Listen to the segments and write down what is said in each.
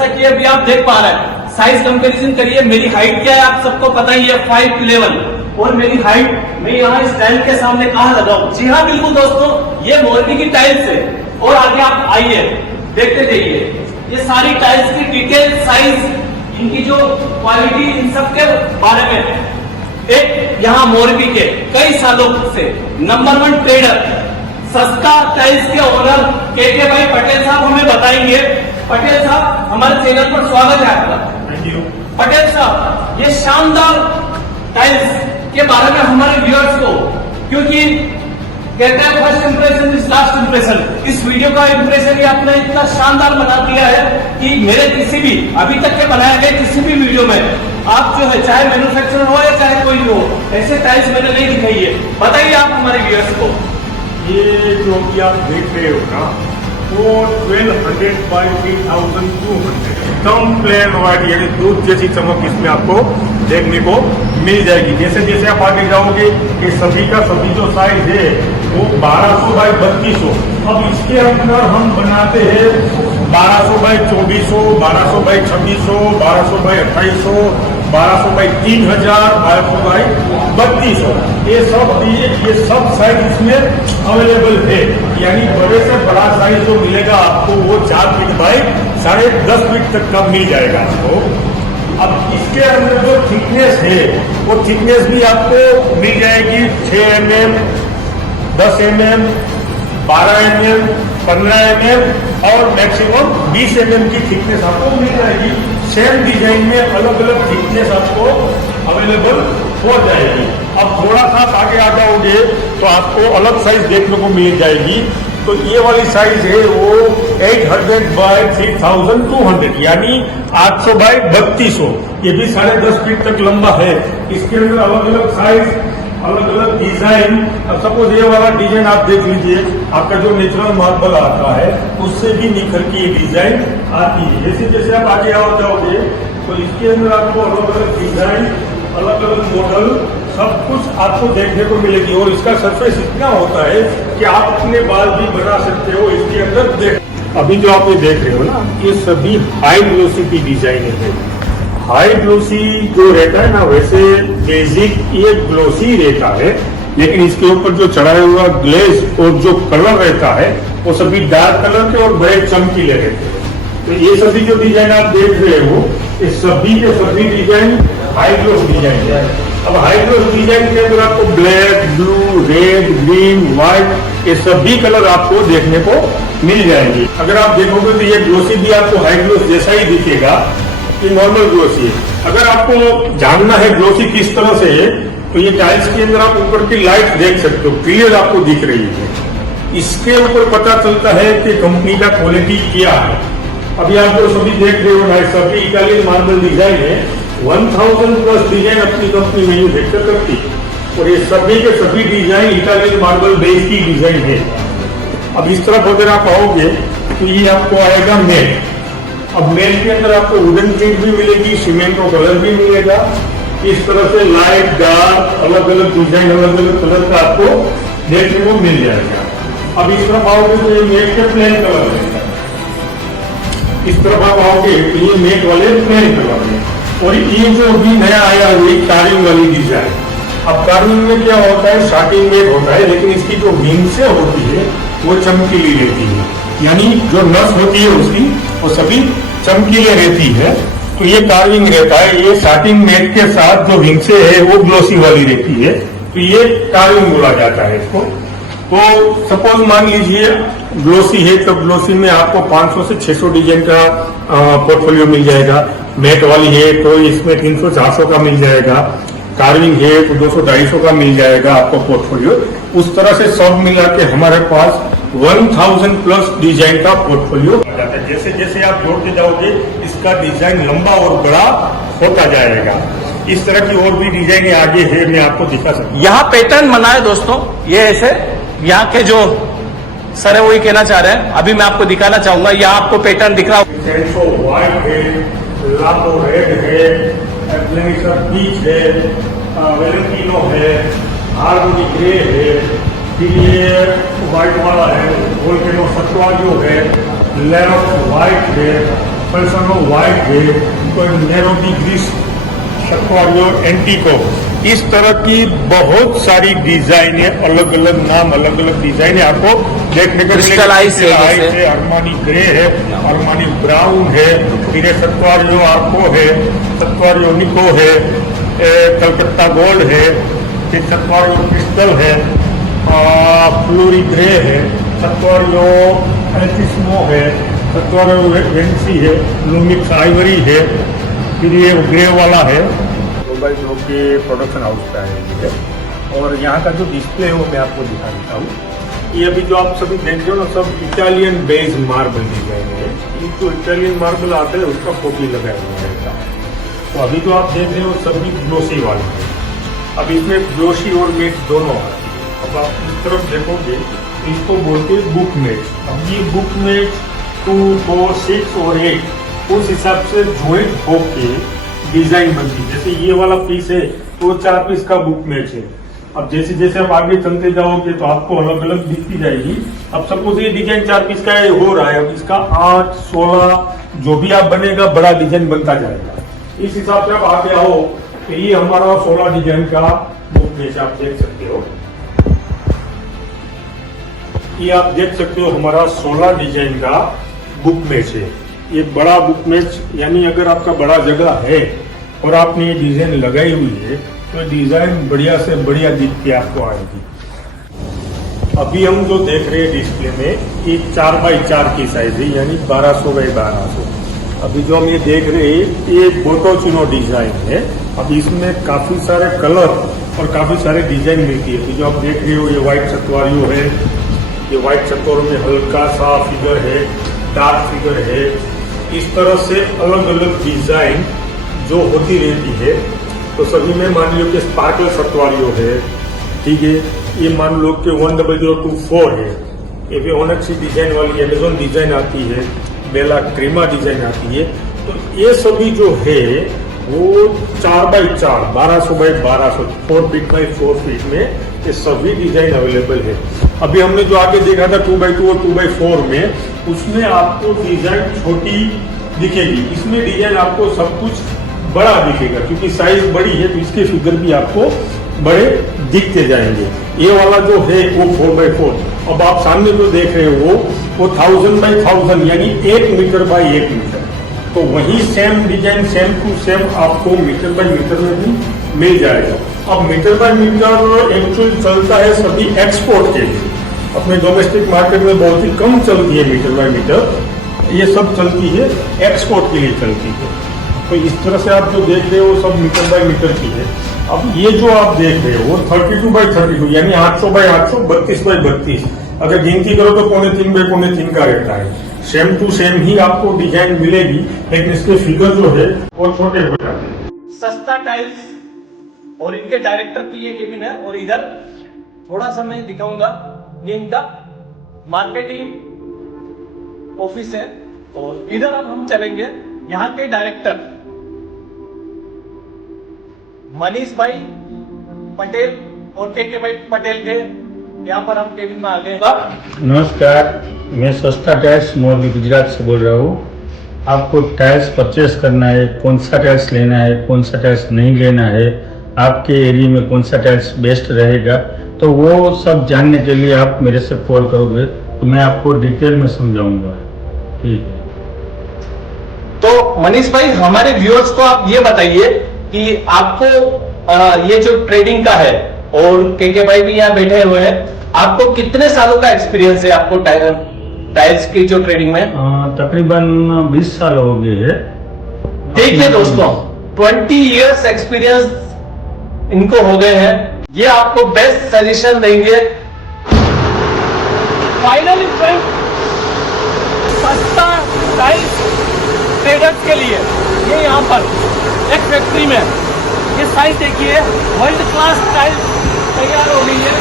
जैसा कि अभी आप देख पा रहे हैं, साइज कंपैरिजन करिए। मेरी हाइट क्या है आप सबको पता ही है, 5'11", और मेरी हाइट मैं यहाँ स्टैंड के सामने कहाँ लगाऊं? जी हाँ बिल्कुल दोस्तों, ये मोरबी की टाइल्स है। और आगे आप आइए, देखते जाइए, ये सारी टाइल्स की डिटेल, साइज, इनकी जो क्वालिटी, इन सब के बारे में एक यहाँ मोरबी के कई सालों से नंबर 1 ट्रेडर, सस्ता टाइल्स के ओनर के भाई पटेल साहब हमें बताएंगे। पटेल साहब, हमारे चैनल पर स्वागत है आपका। Thank you. पटेल साहब, ये शानदार टाइल्स के बारे में हमारे व्यूअर्स को, क्योंकि कहते हैं first impression is last impression, इस वीडियो का इंप्रेशन ही आपने इतना शानदार बना दिया है कि मेरे किसी भी अभी तक के बनाए गए किसी भी वीडियो में आप जो है, चाहे मैन्युफैक्चरर हो या चाहे कोई भी हो, ऐसे टाइल्स मैंने नहीं दिखाई है। बताइए आप हमारे व्यूअर्स को। ये जो भी आप देख रहे हो ना, वो 1200 बाई 3200 कम प्लेन वाइट, यानी दूध जैसी चमक इसमें आपको देखने को मिल जाएगी। जैसे जैसे आप आगे जाओगे, ये सभी का सभी जो साइज है वो 1200 बाई 3200। अब इसके अंदर हम बनाते हैं 1200 by 2400, 1200 by 2600, 1200 by 2800, 1200 by 3000, 1200 by 3200। ये सब साइज इसमें अवेलेबल है। यानी बड़े से बड़ा साइज जो मिलेगा आपको वो 4 फीट बाई 10.5 फीट तक का मिल जाएगा आपको। अब इसके अंदर जो थिकनेस है वो थिकनेस भी आपको मिल जाएगी 6 mm, 10 mm, 12 mm, 15 mm और मैक्सिमम 20 mm की थिकनेस आपको मिल जाएगी। सेम डिजाइन में अलग अलग थिकनेस आपको अवेलेबल हो जाएगी। अब थोड़ा सा आगे आ जाओगे तो आपको अलग साइज देखने को मिल जाएगी। तो ये वाली साइज है वो 800 बाई 3200, यानी 800 बाई 3200। ये भी 10.5 फीट तक लंबा है। इसके अंदर अलग अलग साइज, अलग अलग डिजाइन। अब सपोज ये वाला डिजाइन आप देख लीजिए, आपका जो नेचुरल मार्बल आता है उससे भी निखर की ये डिजाइन आती है। जैसे जैसे आप आगे आओ जाओगे तो इसके अंदर आपको अलग अलग डिजाइन, अलग अलग मॉडल, सब कुछ आपको देखने को मिलेगी। और इसका सरफेस इतना होता है कि आप अपने बाल भी बना सकते हो इसके अंदर। देख, अभी जो आप ये देख रहे हो ना, ये सभी हाई ग्लोसी की डिजाइन है। हाई ग्लोसी जो रहता है ना, वैसे बेसिक ये ग्लोसी रहता है, लेकिन इसके ऊपर जो चढ़ाया हुआ ग्लेज और जो कलर रहता है वो सभी डार्क कलर के और बड़े चमकीले रहते हैं। तो ये सभी जो डिजाइन आप देख रहे हो, ये सभी के सभी डिजाइन हाई ग्लोस डिजाइन है। अब हाई ग्लोस डिजाइन के अंदर आपको black, blue, red, green, white, ये सभी कलर आपको देखने को मिल जाएंगे। अगर आप देखोगे तो ये ग्लोसी भी आपको हाई ग्लोस जैसा ही दिखेगा, ये नॉर्मल ग्लोसी है। अगर आपको जानना है ग्लोसी किस तरह से है, तो ये टाइल्स के अंदर आप ऊपर की लाइट देख सकते हो, क्लियर आपको दिख रही है। इसके ऊपर पता चलता है कि कंपनी का क्वालिटी क्या है। अभी आप जो सभी देख रहे हो भाई, सभी इटालियन मार्बल डिजाइन है। 1000 प्लस डिजाइन अपनी कंपनी मैन्युफैक्चर करती है और ये सभी के सभी डिजाइन इटालियन मार्बल बेस की डिजाइन है। अब इस तरफ अगर आप आओगे तो ये आपको आएगा मेट। अब मेट के अंदर आपको वुडन प्रिंट भी मिलेगी, सीमेंट का कलर भी मिलेगा। इस तरह से लाइट, डार्क, अलग अलग डिजाइन, अलग अलग कलर का आपको देखने को मिल जाएगा। अब इस तरफ आओगे तो ये मेट के प्लेन कलर है। इस तरफ आप आओगे तो ये मेट वाले प्लेन कलर है। और ये जो अभी नया आया हुई कार्विंग वाली डिजाइन, अब कार्विंग में क्या होता है, शार्टिंग मेट होता है, लेकिन इसकी जो विंग्स होती है वो चमकीली रहती है। यानी जो नस होती है उसकी वो सभी चमकीले रहती है। तो ये कार्विंग रहता है। ये शार्टिंग मेट के साथ जो विंग्स है वो ग्लोसी वाली रहती है, तो ये कार्विंग बोला जाता है इसको। तो सपोज मान लीजिए ग्लोसी है, तो ग्लोसी में आपको 500 से 600 डिजाइन का पोर्टफोलियो मिल जाएगा। मैट वाली है तो इसमें 300-400 का मिल जाएगा। कार्विंग है तो 200-250 का मिल जाएगा आपको पोर्टफोलियो। उस तरह से सब मिला के हमारे पास 1000 प्लस डिजाइन का पोर्टफोलियो आ जाता है। जैसे जैसे आप जोड़ते जाओगे इसका डिजाइन लंबा और बड़ा होता जाएगा। इस तरह की और भी डिजाइन आगे है, मैं आपको दिखा सकता हूँ। यहाँ पैटर्न बना है दोस्तों, ये ऐसे यहाँ के जो सर है वही कहना चाह रहे हैं। अभी मैं आपको दिखाना चाहूंगा, यहाँ आपको पैटर्न दिख रहा है। व्हाइट है, लाको रेड है, बीच है, वेलेंटिनो है, हार्मोनी ग्रे है, फिर ये व्हाइट वाला है, वोल्केनो सत्वारियो है, लेरोक्स व्हाइट है, पल्सनो वाइट है, कोई नेरोटी ग्रीस सत्वारियो एंटीको, इस तरह की बहुत सारी डिजाइन है, अलग अलग नाम, अलग अलग डिजाइन है आपको देखने को Crystallize है, अरमानी ग्रे है, अरमानी ब्राउन है, फिर सत्वारियो आर्को है, सत्वारियो निको है, कलकत्ता गोल्ड है, फिर सत्वारियो क्रिस्टल है, फ्लोरी ग्रे है, सत्वारियो एल्टिस्मो है, सत्वारियो वेंसी है, लूमिक्स आइवरी है, फिर ये ग्रे वाला है। मोबाइल जो के प्रोडक्शन हाउस का है और यहाँ का जो डिस्प्ले है वो मैं आपको दिखा देता हूँ। ये अभी जो आप सभी देख रहे हो ना, सब इटालियन बेस्ड मार्बल डिजाइन है। ये जो इटालियन मार्बल आता है उसका कॉपी लगाया हुआ है। तो अभी जो आप देख रहे हो सभी ग्लोसी वाले हैं। अब इसमें ग्लोसी और मेट दोनों आते हैं। अब आप इस तरफ देखोगे इसको बोलते हैं बुक मेट। अब ये बुक मेट 2, 4, 6 और 8 उस हिसाब से ज्वाइंट होके डिजाइन बनती है। जैसे ये वाला पीस है तो 4 पीस का बुक मैच है। अब जैसे जैसे आप आगे चलते जाओगे तो आपको अलग अलग दिखती जाएगी। अब सपोज ये डिजाइन 4 पीस का हो रहा है, अब इसका 8, 16 जो भी आप बनेगा बड़ा डिजाइन बनता जाएगा। इस हिसाब से आप आगे आओ तो ये हमारा 16 डिजाइन का बुक मैच आप देख सकते हो। ये आप देख सकते हो हमारा 16 डिजाइन का बुक मैच है। ये बड़ा बुक मैच, यानी अगर आपका बड़ा जगह है और आपने ये डिजाइन लगाई हुई है तो डिजाइन बढ़िया से बढ़िया दिख के आपको आएगी। अभी हम जो देख रहे हैं डिस्प्ले में ये 4x4 की साइज है, यानी 1200 बाई 1200। अभी जो हम ये देख रहे हैं ये बोटोचिनो डिजाइन है। अब इसमें काफी सारे कलर और काफी सारे डिजाइन मिलती है। तो जो आप देख रहे हो ये व्हाइट सत्वारियो है, ये व्हाइट सत्वारियो में हल्का सा फिगर है, डार्क फिगर है। इस तरह से अलग अलग डिजाइन जो होती रहती है। तो सभी में मान लो कि स्पार्कल सत्वारियो है, ठीक है, ये मान लो कि 10024 है, ये भी ओनेक्सी डिजाइन वाली अमेजोन डिजाइन आती है, बेला क्रीमा डिजाइन आती है। तो ये सभी जो है वो 4x4 1200 by 1200 4 feet by 4 feet में ये सभी डिजाइन अवेलेबल है। अभी हमने जो आगे देखा था 2x2 और 2x4 में, उसमें आपको डिजाइन छोटी दिखेगी, इसमें डिजाइन आपको सब कुछ बड़ा दिखेगा क्योंकि साइज बड़ी है तो इसके फिगर भी आपको बड़े दिखते जाएंगे। ये वाला जो है वो 4x4। अब आप सामने जो देख रहे हो वो 1000 बाई 1000 यानी 1 मीटर बाई 1 मीटर। तो वही same design same to same आपको मीटर बाई मीटर में भी मिल जाएगा। अब मीटर बाई मीटर एक्चुअली चलता है सभी एक्सपोर्ट के लिए, अपने डोमेस्टिक मार्केट में बहुत ही कम चलती है मीटर बाई मीटर। ये सब चलती है एक्सपोर्ट के लिए चलती है। तो इस तरह से आप जो देख रहे हो सब मीटर बाई मीटर की है। अब ये जो आप देख रहे हो 32 बाई 32 यानी 800 बाई 800 32 बाई 32। अगर गिनती करो तो 3.25 बाई 3.25 का रहता है। सेम टू सेम ही आपको डिजाइन मिलेगी, लेकिन इसके फिगर जो है वो छोटे हो जाते हैं। सस्ता टाइल्स और इनके डायरेक्टर की ये केबिन है। और इधर थोड़ा सा मैं दिखाऊंगा, ये इनका मार्केटिंग ऑफिस है। और इधर अब हम चलेंगे, यहाँ के डायरेक्टर मनीष भाई पटेल और के भाई पटेल के यहाँ पर हम केबिन में आ गए। नमस्कार, मैं सस्ता टाइल्स मोरबी गुजरात से बोल रहा हूँ। आपको टाइल्स परचेस करना है, कौन सा टाइल्स लेना है, कौन सा टाइल्स नहीं लेना है, आपके एरिया में कौन सा टाइल्स बेस्ट रहेगा, तो वो सब जानने के लिए आप मेरे से कॉल करोगे तो मैं आपको डिटेल में समझाऊंगा। ठीक है। तो मनीष भाई हमारे व्यूअर्स को आप ये बताइए कि आपको ये जो ट्रेडिंग का है और के भाई भी यहाँ बैठे हुए हैं, आपको कितने सालों का एक्सपीरियंस है आपको टाइल्स की जो ट्रेडिंग में? तकरीबन 20 साल हो गए हैं। देखिए दोस्तों 20 इयर्स एक्सपीरियंस इनको हो गए हैं। ये आपको बेस्ट सजेशन देंगे। फाइनली सस्ता टाइल्स ट्रेडर्स के लिए ये यहाँ पर एक फैक्ट्री में ये साइज देखिए, वर्ल्ड क्लास टाइल्स तैयार हो गई है,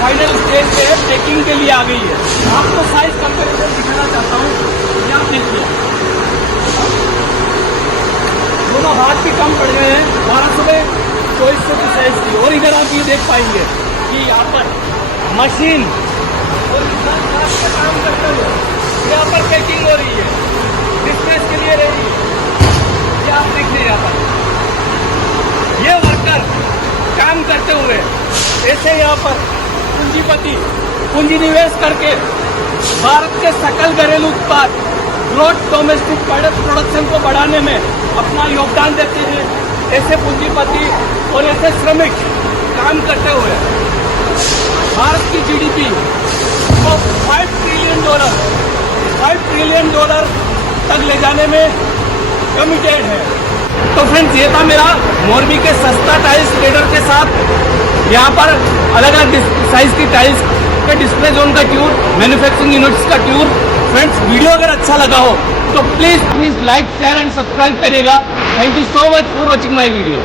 फाइनल स्टेज पे पैकिंग के लिए आ गई है। आपको साइज कंपैरिजन दिखाना चाहता हूँ, ये आप देखिए दोनों हाथ भी कम पड़ गए हैं, 1200 में 2400 की साइज की। और इधर आप ये देख पाएंगे कि यहाँ पर मशीन और इंसान काम करते हुए यहाँ पर पैकिंग हो रही है। बिजनेस के लिए रेडी है। ये आप देखिए यहाँ पर ये वर्कर काम करते हुए ऐसे यहाँ पर पूंजी निवेश करके भारत के सकल घरेलू उत्पाद ग्रोथ डोमेस्टिक प्रोडक्शन को बढ़ाने में अपना योगदान देते हैं। ऐसे पूंजीपति और ऐसे श्रमिक काम करते हुए भारत की जीडीपी को $5 ट्रिलियन तक ले जाने में कमिटेड है। तो फ्रेंड्स, ये था मेरा मोरबी के सस्ता टाइल्स ट्रेडर के साथ यहाँ पर अलग अलग साइज की टाइल्स के डिस्प्ले जोन का टूर, मैन्युफैक्चरिंग यूनिट्स का टूर। फ्रेंड्स, वीडियो अगर अच्छा लगा हो तो please like share and subscribe करिएगा। Thank you so much for watching my video.